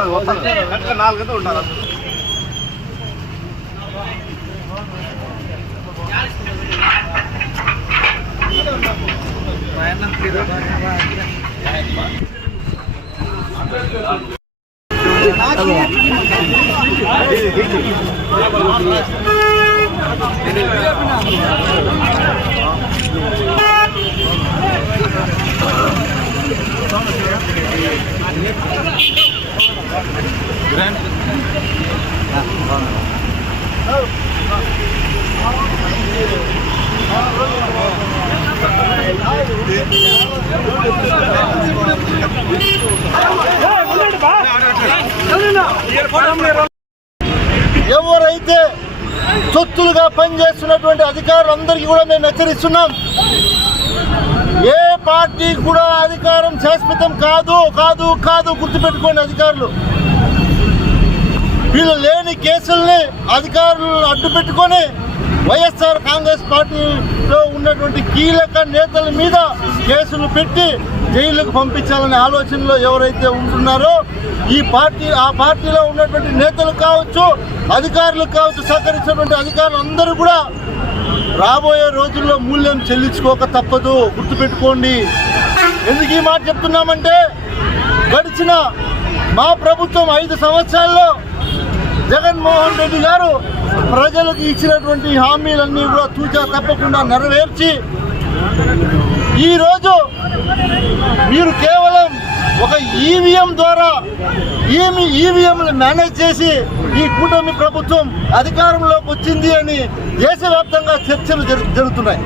వస్తుంది వస్తుంది కరెక్ట్గా నాలుగు గంటలు ఉంటారు ఎవరైతే సొత్తులుగా పనిచేస్తున్నటువంటి అధికారులందరికీ కూడా మేము హెచ్చరిస్తున్నాం. ఏ పార్టీ కూడా అధికారం శాశ్వతం కాదు కాదు కాదు గుర్తుపెట్టుకోండి అధికారులు. వీళ్ళు లేని కేసుల్ని అధికారులు అడ్డు పెట్టుకొని వైఎస్ఆర్ కాంగ్రెస్ పార్టీలో ఉన్నటువంటి కీలక నేతల మీద కేసులు పెట్టి జైలుకు పంపించాలనే ఆలోచనలో ఎవరైతే ఉంటున్నారో ఈ పార్టీ ఆ పార్టీలో ఉన్నటువంటి నేతలు కావచ్చు అధికారులు కావచ్చు సహకరించినటువంటి అధికారులు అందరూ కూడా రాబోయే రోజుల్లో మూల్యం చెల్లించుకోక తప్పదు. గుర్తుపెట్టుకోండి. ఎందుకు ఈ మాట చెప్తున్నామంటే గడిచిన మా ప్రభుత్వం ఐదు సంవత్సరాల్లో జగన్మోహన్ రెడ్డి గారు ప్రజలకు ఇచ్చినటువంటి హామీలన్నీ కూడా తూచా తప్పకుండా నెరవేర్చి ఈరోజు మీరు కేవలం ఒక ఈవీఎం ద్వారా ఈమె ఈవీఎంలు మేనేజ్ చేసి ఈ కూటమి ప్రభుత్వం అధికారంలోకి వచ్చింది అని దేశవ్యాప్తంగా చర్చలు జరుగుతున్నాయి.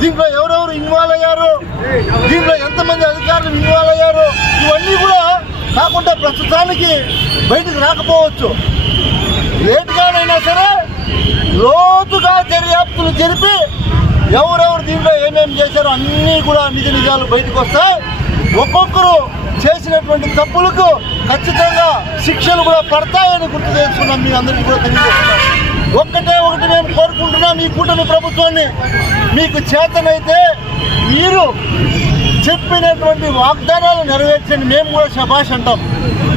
దీంట్లో ఎవరెవరు ఇన్వాల్వ్ అయ్యారు? దీంట్లో ఎంతమంది అధికారులు ఇన్వాల్వ్ అయ్యారు? ఇవన్నీ కూడా కాకుండా ప్రస్తుతానికి బయటకు రాకపోవచ్చు. లేటుగానైనా సరే లోతుగా దర్యాప్తులు జరిపి ఎవరెవరు దీంట్లో ఏమేమి చేశారో అన్నీ కూడా నిజ నిజాలు బయటకు వస్తాయి. ఒక్కొక్కరు చేసినటువంటి తప్పులకు ఖచ్చితంగా శిక్షలు కూడా పడతాయని గుర్తు చేసుకున్నాం మీ అందరికీ కూడా తెలియజేస్తున్నాం. ఒక్కటే ఒకటి మేము కోరుకుంటున్నాం మీ కూటమి ప్రభుత్వాన్ని. మీకు చేతనైతే మీరు చెప్పినటువంటి వాగ్దానాలు నెరవేర్చండి. మేము కూడా శభాష్ అంటాం.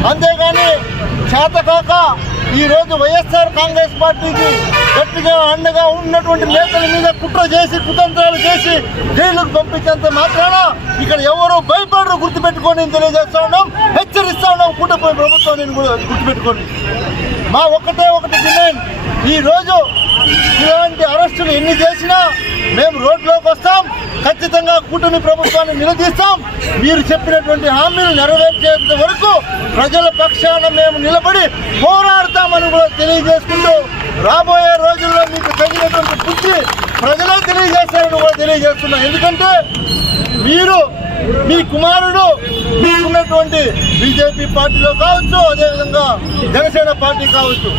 అంతేగాని చేతకాక ఈరోజు వైఎస్ఆర్ కాంగ్రెస్ పార్టీకి గట్టిగా అండగా ఉన్నటువంటి నేతల మీద కుట్ర చేసి కుతంత్రాలు చేసి జైలుకు పంపించేంత మాత్రాన ఇక్కడ ఎవరు భయపడరు. గుర్తుపెట్టుకొని తెలియజేస్తా ఉన్నాం. హెచ్చరిస్తా ఉన్నాం. కూటమి ప్రభుత్వాన్ని కూడా గుర్తుపెట్టుకోండి. మా ఒకటే ఒకటి డిమాండ్. ఈరోజు ఇలాంటి అరెస్టులు ఎన్ని చేసినా మేము రోడ్లోకి వస్తాం. ఖచ్చితంగా కూటమి ప్రభుత్వాన్ని నిలదీస్తాం. మీరు చెప్పినటువంటి హామీలు నెరవేర్చేంత వరకు ప్రజల పక్షాన మేము నిలబడి పోరాడతామని కూడా తెలియజేసుకుంటూ రాబోయే రోజుల్లో మీకు తగినటువంటి బుద్ధి ప్రజలే తెలియజేస్తారని కూడా తెలియజేస్తున్నాం. ఎందుకంటే మీరు మీ కుమారుడు మీకున్నటువంటి బీజేపీ పార్టీలో కావచ్చు అదేవిధంగా జనసేన పార్టీ కావచ్చు.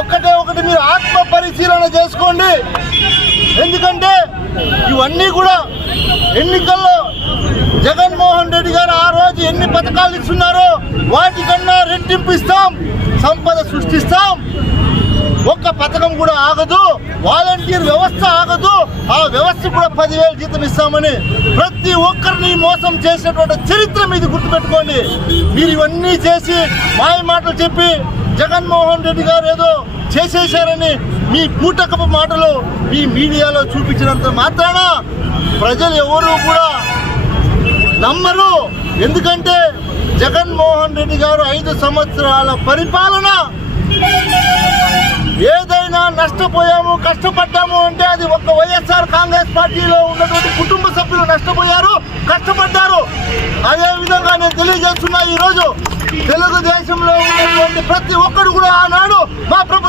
ఒక్కటే ఒకటి మీరు ఆత్మ పరిశీలన చేసుకోండి. ఎందుకంటే ఇవన్నీ కూడా ఎన్నికల్లో జగన్మోహన్ రెడ్డి గారు ఆ రోజు ఎన్ని పథకాలు ఇస్తున్నారో వాటికన్నా రెట్టింపు ఇస్తాం సంపద సృష్టిస్తాం. ఒక్క పథకం కూడా ఆగదు వాలంటీర్ వ్యవస్థ ఆగదు ఆ వ్యవస్థ కూడా పదివేలు జీతం ఇస్తామని ప్రతి ఒక్కరిని మోసం చేసినటువంటి చరిత్ర మీది గుర్తుపెట్టుకోండి. మీరు ఇవన్నీ చేసి మాయ మాటలు చెప్పి జగన్మోహన్ రెడ్డి గారు ఏదో చేసేశారని మీ పూటకపు మాటలు మీ మీడియాలో చూపించినంత మాత్రాన ప్రజలు ఎవరు కూడా నమ్మరు. ఎందుకంటే జగన్మోహన్ రెడ్డి గారు ఐదు సంవత్సరాల పరిపాలన ఏదైనా నష్టపోయాము కష్టపడ్డాము అంటే అది ఒక వైఎస్ఆర్ కాంగ్రెస్ పార్టీలో ఉన్నటువంటి కుటుంబ సభ్యులు నష్టపోయారు కష్టపడ్డారు. అదే విధంగా నేను తెలియజేస్తున్నా ఈరోజు తెలుగుదేశంలో ఉన్నటువంటి ప్రతి ఒక్కరు కూడా ఆనాడు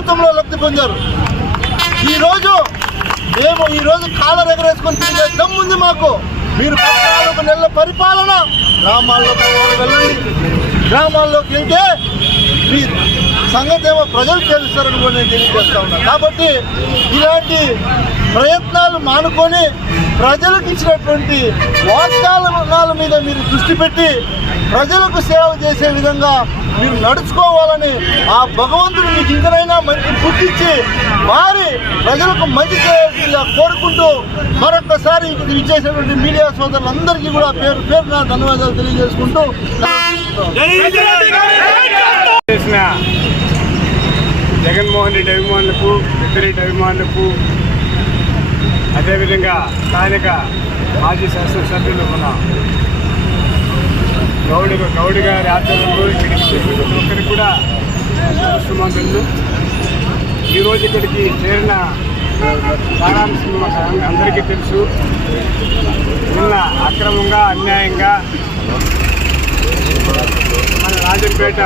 ప్రభుత్వంలో లబ్ధి పొందారు. ఈరోజు మేము ఈరోజు కాలర్ ఎగరేసుకొని తిరిగే దమ్ముంది మాకు. మీరు పద్నాలుగు నెలల పరిపాలన గ్రామాల్లోకి వెళ్ళండి. గ్రామాల్లోకి వెళ్తే మీ సంగతి ఏమో ప్రజలు తెలుస్తారని కూడా నేను తెలియజేస్తా ఉన్నాను కాబట్టి ఇలాంటి ప్రయత్నాలు మానుకొని ప్రజలకు ఇచ్చినటువంటి వాగ్దానాల మీద మీరు దృష్టి పెట్టి ప్రజలకు సేవ చేసే విధంగా మీరు నడుచుకోవాలని ఆ భగవంతుడు మీకు ఇంకనైనా మంచి బుద్ధిచ్చి మారి ప్రజలకు మంచి చేయాల్సిందిగా కోరుకుంటూ మరొకసారి ఇక్కడికి ఇచ్చేసినటువంటి మీడియా సోదరులందరికీ కూడా పేరు పేరు నా ధన్యవాదాలు తెలియజేసుకుంటూ చేసిన జగన్మోహన్ రెడ్డి అభిమానులకు పెద్దిరెడ్డి అభిమానులకు అదేవిధంగా స్థానిక మాజీ శాసనసభ్యులు మన గౌడి గౌడి గారి ఆధ్వర్యంలో ఇక్కడికి చేసిన ప్రతి ఒక్కరికి కూడా సుమంతులు ఈరోజు ఇక్కడికి చేరిన సారాంశం అందరికీ తెలుసు. నిన్న అక్రమంగా అన్యాయంగా మన రాజంపేట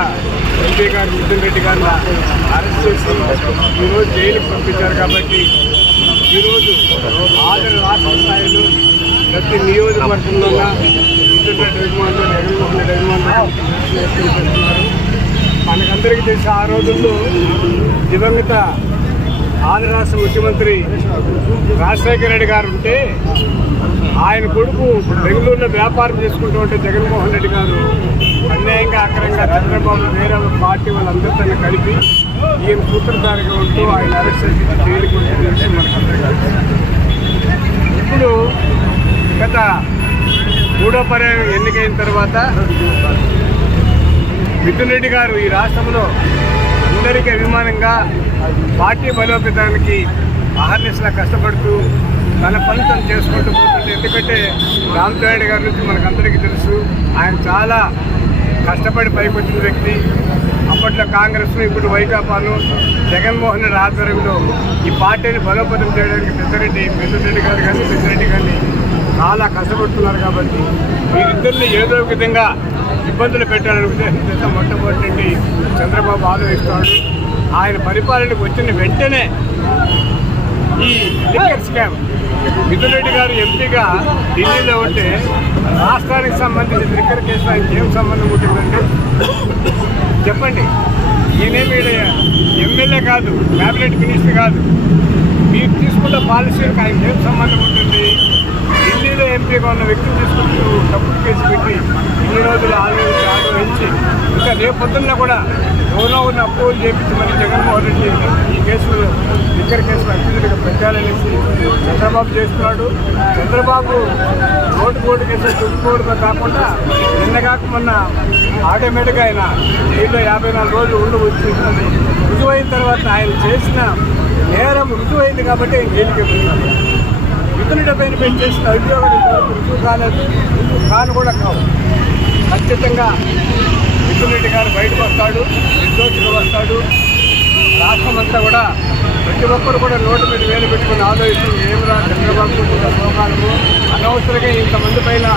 ఎంపీ గారు మిథున్ రెడ్డి గారిని అరెస్ట్ చేసి ఈరోజు జైలుకి పంపించారు కాబట్టి ఈరోజు ఆదరణ రాష్ట్ర స్థాయిలో ప్రతి నియోజకవర్గంలో ఉన్న అభిమానులు జగన్మోహన్ రెడ్డి అభిమానులు మనకందరికీ తెలిసి ఆ రోజుల్లో దివంగత ఆంధ్ర రాష్ట్ర ముఖ్యమంత్రి రాజశేఖర రెడ్డి గారు ఉంటే ఆయన కొడుకు బెంగళూరులో వ్యాపారం చేసుకుంటూ ఉంటే జగన్మోహన్ రెడ్డి గారు అన్యాయంగా అక్రంగా చంద్రబాబు వేరే పార్టీ వాళ్ళందరితో కలిపి ఈయన సూత్రధారిగా ఉంటూ ఆయన అరెస్ట్ చేసి జైలుకి మనకందరికీ ఇప్పుడు గత మూడో పర్యాయం ఎన్నికైన తర్వాత మిథున్ రెడ్డి గారు ఈ రాష్ట్రంలో అందరికీ అభిమానంగా పార్టీ బలోపేతానికి అహర్నిశలా కష్టపడుతూ తన పని తను చేసుకుంటూ పోతుంది ఎందుకంటే రామచంద్ర గారి నుంచి మనకందరికీ తెలుసు ఆయన చాలా కష్టపడి పైకి వచ్చిన వ్యక్తి. అప్పట్లో కాంగ్రెస్ను ఇప్పుడు వైకాపాను జగన్మోహన్ రెడ్డి ఆధ్వర్యంలో ఈ పార్టీని బలోపేతం చేయడానికి పెద్దరెడ్డి పెద్దరెడ్డి గారు కానీ పెద్దరెడ్డి గారిని చాలా కష్టపడుతున్నారు కాబట్టి వీరిద్దరిని ఏదో ఒక విధంగా ఇబ్బందులు పెట్టాలని ఉద్దేశంతో మొట్టమొదటి చంద్రబాబు ఆలోచిస్తున్నాడు ఆయన పరిపాలనకు వచ్చిన వెంటనే ఈ స్కామ్ మిథున్ రెడ్డి గారు ఎంపీగా ఢిల్లీలో ఉంటే రాష్ట్రానికి సంబంధించిన లిక్కర్ కేసు ఆయనకి ఏం సంబంధం ఉంటుందంటే చెప్పండి. ఈయనేమి ఎమ్మెల్యే కాదు క్యాబినెట్ మినిస్టర్ కాదు. మీరు తీసుకున్న పాలసీలకు ఆయనకి ఏం సంబంధం ఉంటుంది? ఢిల్లీలో ఎంపీగా ఉన్న వ్యక్తిని తీసుకుంటూ తప్పుడు కేసు పెట్టి ఇన్ని రోజులు ఆలోచించి ఆలోచించి ఇంకా రేపు పొద్దున్న కూడా ఎవరో ఉన్న అప్రూవల్ చేపించి జగన్మోహన్ రెడ్డి ఈ కేసులు లిక్కర్ కేసులు అత్యధికంగా పెట్టాలనేసి చంద్రబాబు చేస్తున్నాడు. చంద్రబాబు ఓటు కోటు కేసులు చుట్టుకోవడమే కాకుండా నిన్న కాక మొన్న ఆటోమేటిక్గా ఆయన దీంట్లో యాభై నాలుగు రోజులు ఉండి వచ్చి రుజువైన తర్వాత ఆయన చేసిన నేరం రుజువైంది కాబట్టి ఆయన జైలుకి వెళ్తున్నారు ఇతరుల పైన చేసిన ఉద్యోగాలు ఇంతవరకు రుజువు కాలేదు. కాను కూడా కావు. ఖచ్చితంగా మిథున్ రెడ్డి గారు బయటకు వస్తాడు నిర్దోషులు వస్తాడు. రాష్ట్రం అంతా కూడా ప్రతి ఒక్కరు కూడా నోటు మీద వేలు పెట్టుకుని ఆలోచిస్తూ ఏమిరా చంద్రబాబు కుటుంబ అనవసరంగా ఇంతమంది పైన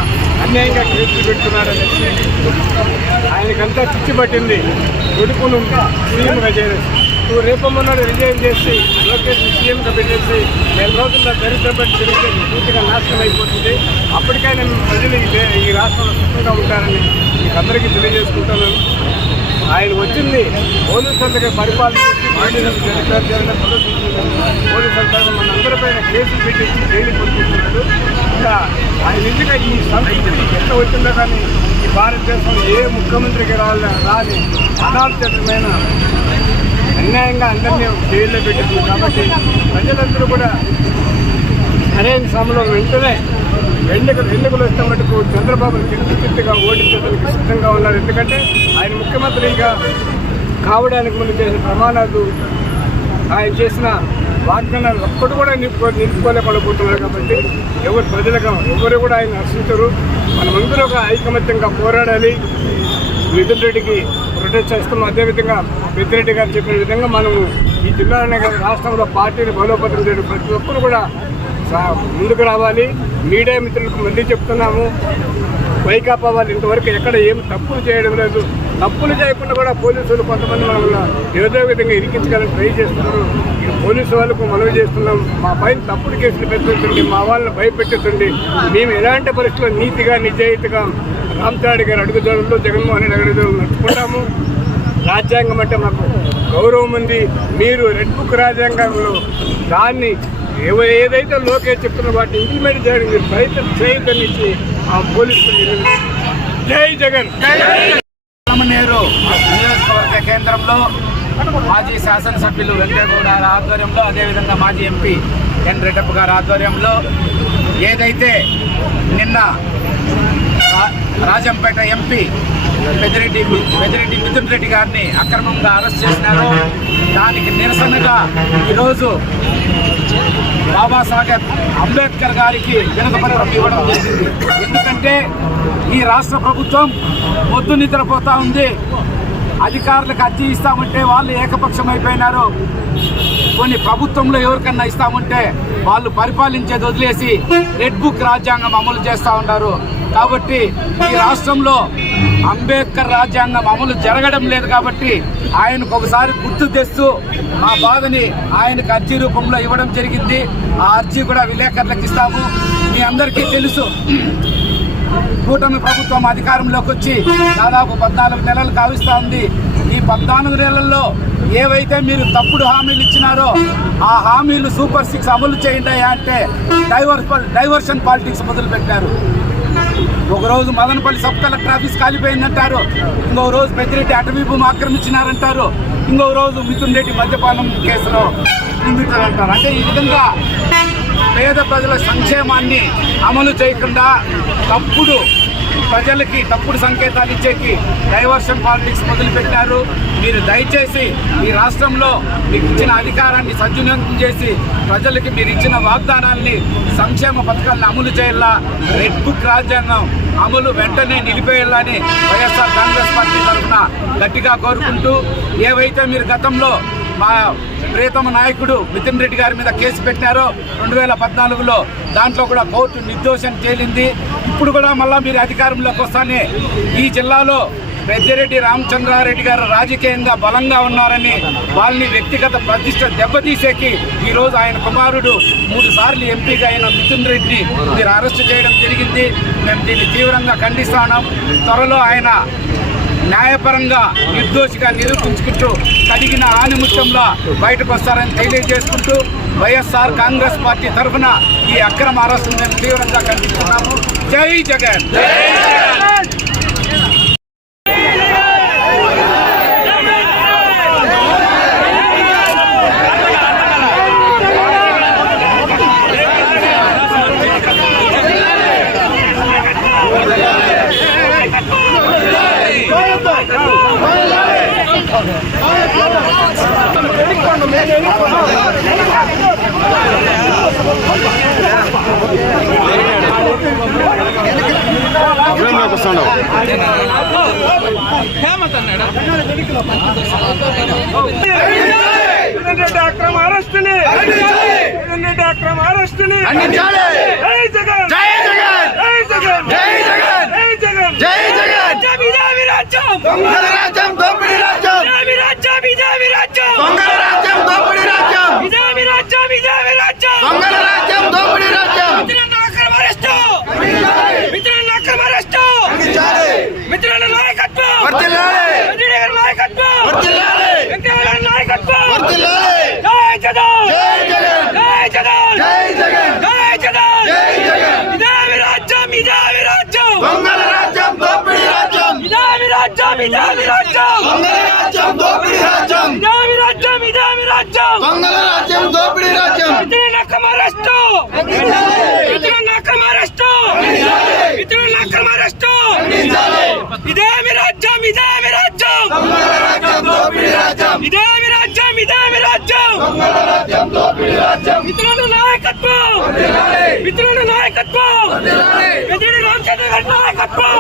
అన్యాయంగా కేసులు పెడుతున్నారనేసి ఆయనకంతా పిచ్చి పట్టింది. కొడుకును సీఎంగా చేరేసి నువ్వు రేపమ్మన్నాడు రిజైన్ చేసి లోకేష్ సీఎంగా పెట్టేసి నెల రోజుల్లో దరిద్రపడి తిరిగితే పూర్తిగా నాశనం అయిపోతుంది. అప్పటికైనా ప్రజలు ఈ ఈ రాష్ట్రంలో సుఖంగా ఉంటారని మీకు అందరికీ తెలియజేసుకుంటున్నాను. ఆయన వచ్చింది పోలీసు అంతగా పరిపాలన చేసి మాండేషన్ పోలీసు అంతా మన అందరిపైన కేసులు పెట్టేసి జైలు పంపిస్తున్నాడు ఇంకా ఆయన నిజంగా ఈ సంస్కృతి ఎంత వచ్చిందో కానీ ఈ భారతదేశంలో ఏ ముఖ్యమంత్రికి రాలే రాని అనార్థమైన అన్యాయంగా అందరినీ జైల్లో పెట్టింది. కాబట్టి ప్రజలందరూ కూడా సరైన సమయంలో వెంటనే ఎన్నికలు ఎన్నికలు వస్తే మటుకు చంద్రబాబు చిట్టు చిట్టుగా ఓడించడానికి సిద్ధంగా ఉన్నారు. ఎందుకంటే ఆయన ముఖ్యమంత్రిగా కావడానికి ముందు చేసిన ప్రమాణాలు ఆయన చేసిన వాగ్దానాలు ఒక్కటి కూడా నిలుపుకో నిలుపుకోలేకపోతున్నారు కాబట్టి ఎవరు ప్రజలుగా ఎవరు కూడా ఆయన హర్షించరు మనమందరూ ఒక ఐకమత్యంగా పోరాడాలి. మిథున్ రెడ్డికి ప్రొటెస్ట్ చేస్తాం అదేవిధంగా పెద్దిరెడ్డి గారు చెప్పిన విధంగా మనము ఈ జిల్లాలోనే కాదు రాష్ట్రంలో పార్టీని బలోపేతం చేయడం ప్రతి ఒక్కరు కూడా ముందుకు రావాలి. మీడియా మిత్రులకు మళ్ళీ చెప్తున్నాము. వైకాపా వాళ్ళు ఇంతవరకు ఎక్కడ ఏం తప్పులు చేయడం లేదు. తప్పులు చేయకుండా కూడా పోలీసులు కొంతమంది మనల్ని ఏదో విధంగా ఇరికించగలని ట్రై చేస్తున్నారు. పోలీసు వాళ్ళకు మనవి చేస్తున్నాం. మా పైన తప్పుడు కేసులు పెట్టండి మా వాళ్ళని భయపెట్టండి మేము ఎలాంటి పరిస్థితుల్లో నీతిగా నిజాయితీగా రామచాడి గారు అడుగుదారుల్లో జగన్మోహన్ రెడ్డి అడుగుదోడు నడుచుకుంటాము. రాజ్యాంగం అంటే మాకు గౌరవం ఉంది. మీరు రెడ్ బుక్ రాజ్యాంగంలో దాన్ని ఏవ ఏదైతే లోకేష్ చెప్తున్న వాటిని ఇంప్లిమెంట్ చేయడం మీరు ప్రయత్నం చేయొద్దని ఇచ్చి ఆ పోలీసులు జై జగన్. రామనేరు నియోజకవర్గ కేంద్రంలో మాజీ శాసనసభ్యులు వెంకటగౌడ గారి ఆధ్వర్యంలో అదేవిధంగా మాజీ ఎంపీ ఎన్ రెడ్డప్ప గారి ఆధ్వర్యంలో ఏదైతే నిన్న రా- రాజంపేట ఎంపీ పెద్దిరెడ్డి పెద్దిరెడ్డి మిథున్ రెడ్డి గారిని అక్రమంగా అరెస్ట్ చేసినారు. దానికి నిరసనగా ఈరోజు బాబాసాహెబ్ అంబేద్కర్ గారికి వినతపత్రం ఇవ్వడం జరిగింది. ఎందుకంటే ఈ రాష్ట్ర ప్రభుత్వం పొద్దు నిద్రపోతా ఉంది. అధికారులకు అర్జీ ఇస్తామంటే వాళ్ళు ఏకపక్షం అయిపోయినారు కొన్ని ప్రభుత్వంలో ఎవరికన్నా ఇస్తామంటే వాళ్ళు పరిపాలించేది వదిలేసి రెడ్ బుక్ రాజ్యాంగం అమలు చేస్తూ ఉన్నారు. కాబట్టి ఈ రాష్ట్రంలో అంబేద్కర్ రాజ్యాంగం అమలు జరగడం లేదు కాబట్టి ఆయనకు ఒకసారి గుర్తు తెస్తూ మా బాధని ఆయనకు అర్జీ రూపంలో ఇవ్వడం జరిగింది. ఆ అర్జీ కూడా విలేకరులకు ఇస్తాము. మీ అందరికీ తెలుసు. కూటమి ప్రభుత్వం అధికారంలోకి వచ్చి దాదాపు పద్నాలుగు నెలలు కావిస్తా ఉంది. ఈ పద్నాలుగు నెలల్లో ఏవైతే మీరు తప్పుడు హామీలు ఇచ్చినారో ఆ హామీలు సూపర్ సిక్స్ అమలు చేయండి అంటే డైవర్స్ డైవర్షన్ పాలిటిక్స్ మొదలుపెట్టారు. ఒకరోజు మదనపల్లి సబ్ కలెక్టర్ ఆఫీస్ కాలిపోయిందంటారు. ఇంకో రోజు పెద్దిరెడ్డి అటవీ భూమి ఆక్రమించినారంటారు. ఇంకో రోజు మిథున్ రెడ్డి మద్యపానం కేసులో నిందితులంటారు. అంటే ఈ విధంగా పేద ప్రజల సంక్షేమాన్ని అమలు చేయకుండా తప్పుడు ప్రజలకి తప్పుడు సంకేతాలు ఇచ్చేకి డైవర్షన్ పాలిటిక్స్ మొదలుపెట్టారు. మీరు దయచేసి ఈ రాష్ట్రంలో మీకు ఇచ్చిన అధికారాన్ని సద్వినియోగం చేసి ప్రజలకి మీరు ఇచ్చిన వాగ్దానాల్ని సంక్షేమ పథకాలను అమలు చేయాలా? రెడ్ బుక్ రాజ్యాంగం అమలు వెంటనే నిలిపేయాలని వైఎస్ఆర్ కాంగ్రెస్ పార్టీ తరఫున గట్టిగా కోరుకుంటూ ఏవైతే మీరు గతంలో మా ప్రియతమ నాయకుడు మితిన్ రెడ్డి గారి మీద కేసు పెట్టారు. రెండు వేల పద్నాలుగులో దాంట్లో కూడా కోర్టు నిర్దోషం తేలింది. ఇప్పుడు కూడా మళ్ళీ మీరు అధికారంలోకి వస్తానే ఈ జిల్లాలో పెద్దిరెడ్డి రామచంద్రారెడ్డి గారు రాజకీయంగా బలంగా ఉన్నారని వాళ్ళని వ్యక్తిగత ప్రతిష్ట దెబ్బతీసేకి ఈరోజు ఆయన కుమారుడు మూడు సార్లు ఎంపీగా అయిన మిథున్ రెడ్డి మీరు అరెస్ట్ చేయడం జరిగింది. మేము దీన్ని తీవ్రంగా ఖండిస్తాం త్వరలో ఆయన న్యాయపరంగా నిర్దోషిగా నిరూపించుకుంటూ కలిగిన ఆనిముత్యంలో బయటకు వస్తారని తెలియజేసుకుంటూ వైఎస్ఆర్ కాంగ్రెస్ పార్టీ తరఫున ఈ అక్రమ అరెస్టును మేము తీవ్రంగా ఖండిస్తున్నాము. జై జగన్ అభినందనకు వస్తున్నావు మిథున్ రెడ్డి అక్రమ అరెస్టుని మిథున్ రెడ్డి అక్రమ అరెస్టుని జై జగన్. జై జగన్. జై జగన్. జై జగన్. జై జగన్. జై జగన్. బిజామి రాజ్యం. దొంగల రాజ్యం దోపిడీ రాజ్యం. బిజామి రాజ్యం. బిజామి రాజ్యం. దొంగల రాజ్యం దోపిడీ రాజ్యం. బిజామి రాజ్యం. బిజామి రాజ్యం. దొంగల రాజ్యం దోపిడీ రాజ్యం. మిత్రులను అక్రమ అరెస్టు మిత్రులను అక్రమ అరెస్టు మిత్రుల నాయకత్వం. వెంకయ్య గారి నాయకత్వం వర్ధిల్లాలి. వెంకయ్య గారి నాయకత్వం వర్ధిల్లాలి. జై జగన్ జై జగన్ జై జగన్ జై జగన్ జై జగన్ జై జగన్ ఇదేమి రాజ్యం ఇదేమి రాజ్యం దొంగల రాజ్యం దోపిడీ రాజ్యం ఇదేమి రాజ్యం ఇదేమి రాజ్యం దొంగల రాజ్యం దోపిడీ రాజ్యం ఇదేమి రాజ్యం ఇదేమి రాజ్యం దొంగల రాజ్యం దోపిడీ రాజ్యం మిత్రులను అక్రమ అరెస్టు మిత్రులను అక్రమ అరెస్టు మిత్రులను అక్రమ అరెస్టు ఇదేమి రాజ్యం ఇదేమి రాజ్యం దొంగల రాజ్యం దోపిడీ రాజ్యం ఇదేమి రాజ్యం ఇదేమి రాజ్యం దొంగల రాజ్యం దోపిడీ రాజ్యం మిత్రుల నాయకత్వం మిత్రుల నాయకత్వం ఎదిరి రామచంద్ర గారి నాయకత్వం